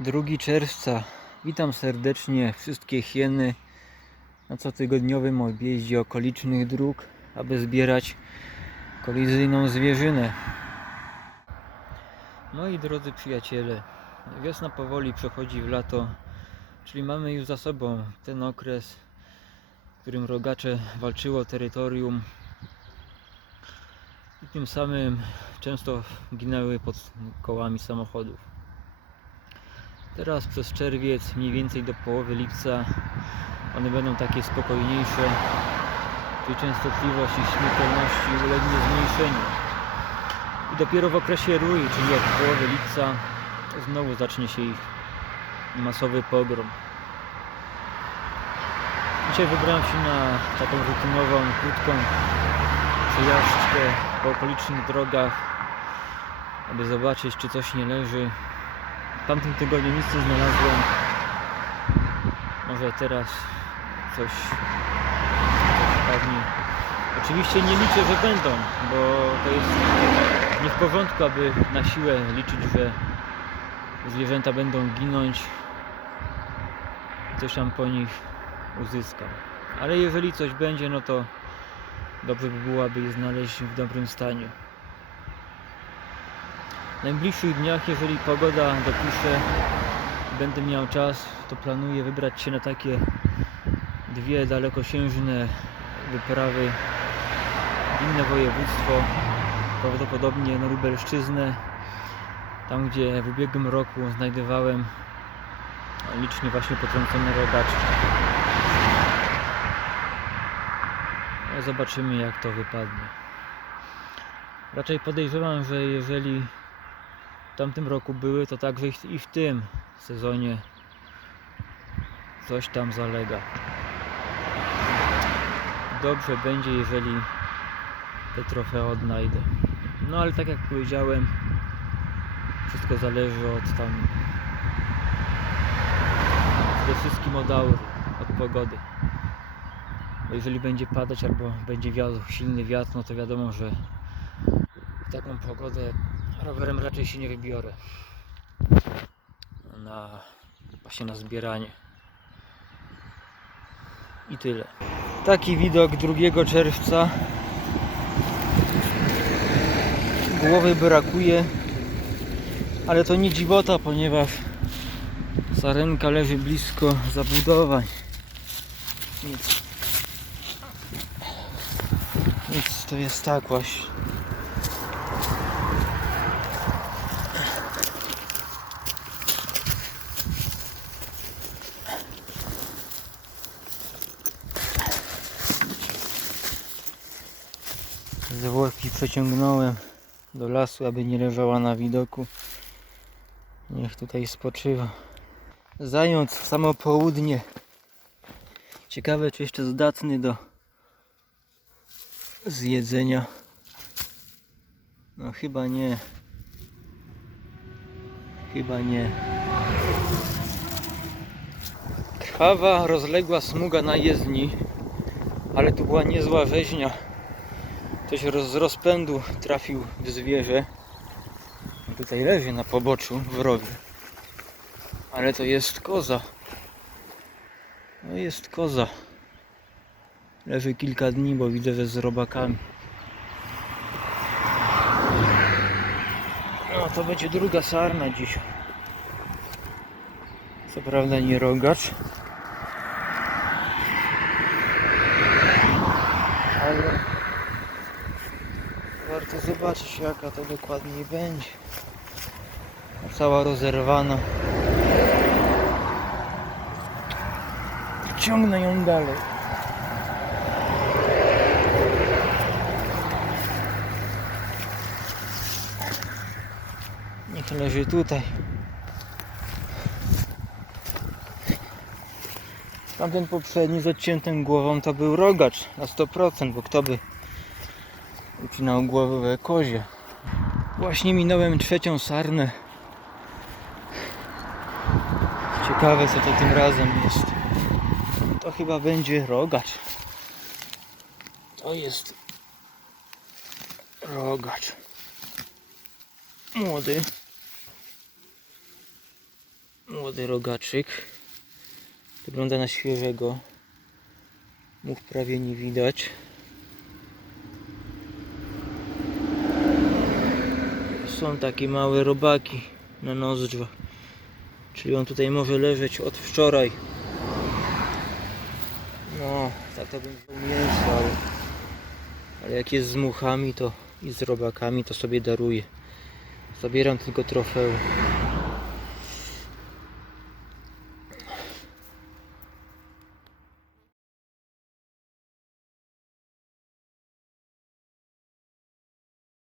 2 czerwca. Witam serdecznie wszystkie hieny na cotygodniowym objeździe okolicznych dróg, aby zbierać kolizyjną zwierzynę. Moi drodzy przyjaciele, wiosna powoli przechodzi w lato, czyli mamy już za sobą ten okres, w którym rogacze walczyło o terytorium i tym samym często ginęły pod kołami samochodów. Teraz przez czerwiec, mniej więcej do połowy lipca, one będą takie spokojniejsze, czyli częstotliwość ich śmiertelności ulegnie zmniejszeniu. I dopiero w okresie rui, czyli od połowy lipca, znowu zacznie się ich masowy pogrom. Dzisiaj wybrałem się na taką rutynową, krótką przejażdżkę po okolicznych drogach, aby zobaczyć, czy coś nie leży. W tamtym tygodniu nic nie znalazłem. Może teraz coś, padnie. Oczywiście nie liczę, że będą, bo to jest nie w porządku, aby na siłę liczyć, że zwierzęta będą ginąć coś tam po nich uzyskam. Ale jeżeli coś będzie, no to dobrze by było, aby je znaleźć w dobrym stanie. Najbliższych dniach, jeżeli pogoda dopisze, będę miał czas, to planuję wybrać się na takie dwie dalekosiężne wyprawy w inne województwo, prawdopodobnie na Lubelszczyznę, tam gdzie w ubiegłym roku znajdowałem licznie właśnie potrącone rogacze. No, Zobaczymy jak to wypadnie. Raczej podejrzewam, że jeżeli w tamtym roku były, to także i w tym sezonie coś tam zalega. Dobrze będzie, jeżeli te trofea odnajdę. No ale tak jak powiedziałem, wszystko zależy od tam przede wszystkim od aury, od pogody. Bo jeżeli będzie padać albo będzie wiatr, silny wiatr, no to wiadomo, że w taką pogodę rowerem raczej się nie wybiorę. Na właśnie na zbieranie. I tyle. Taki widok 2 czerwca. Głowy brakuje ale to nie dziwota ponieważ sarenka leży blisko zabudowań. Nic. Nic to jest tak właśnie Zwłoki przeciągnąłem do lasu, aby nie leżała na widoku. Niech tutaj spoczywa. Zając samo południe. Ciekawe, czy jeszcze zdatny do zjedzenia. No chyba nie. Chyba nie. Krwawa, rozległa smuga na jezdni, ale tu była niezła rzeźnia. Ktoś z rozpędu trafił w zwierzę. Tutaj leży na poboczu w rowie. Ale to jest koza. No jest koza. Leży kilka dni, bo widzę, że z robakami. No to będzie druga sarna dziś. Co prawda nie rogacz. Ale warto zobaczyć jaka to dokładniej będzie. Cała rozerwana. Ciągnę ją dalej. Niech leży tutaj. Tamten poprzedni z odciętą głową to był rogacz na 100%, bo kto by ucinał głowę kozie. Właśnie minąłem trzecią sarnę. Ciekawe co to tym razem jest. To chyba będzie rogacz. To jest rogacz. Młody. Młody rogaczyk. Wygląda na świeżego. Mów prawie nie widać. Są takie małe robaki na nozdrzwa. Czyli on tutaj może leżeć od wczoraj. No, tak to bym mięso, ale, ale jak jest z muchami to i z robakami to sobie daruję. Zabieram tylko trofeum.